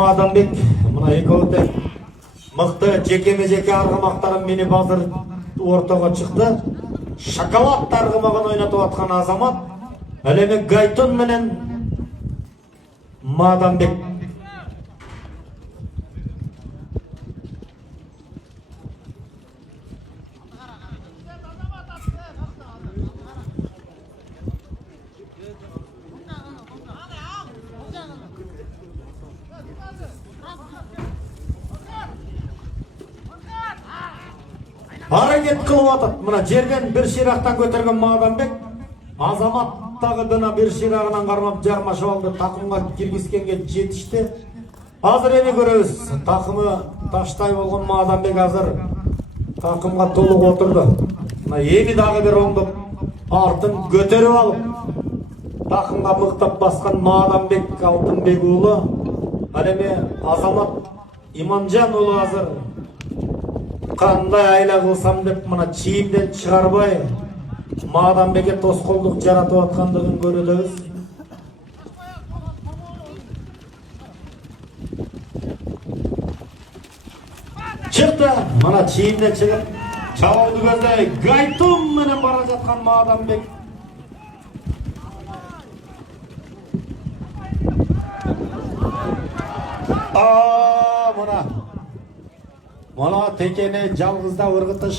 Маданбек, мына экөөтө мыкты жекеме-жеке аргамактарын минип азыр ортого чыкты. Шоколад аргамагын ойнотуп аткан Азамат, ал эми Гайтун менен Маданбек. Hareket kılıp atат. Mına жерден bir şiraqtan көтерген Маданбек, Азамат дагы дана bir şirağынан кармап жармашып алды, такымга киргизгенге жетишти. Азыр эми көрөбүз. Такымы таштай болгон Маданбек азыр такымга толук отурду. Мына эми дагы бир оңдоп артын көтөрүп алып, такымга мыктап баскан Маданбек Алтынбек уулу, ал эми Азамат Иманжан уулу азыр кандай айла кылсам деп мына чийимден чыгарбай Маданбекке тоскоолдук жаратып аткандыгын көрөбүз. Чыкты, мына чийимден чыгып чабууду көздөй Гайтун менен бара жаткан Маданбек. Мына Мана текени жалгызда ыргытыш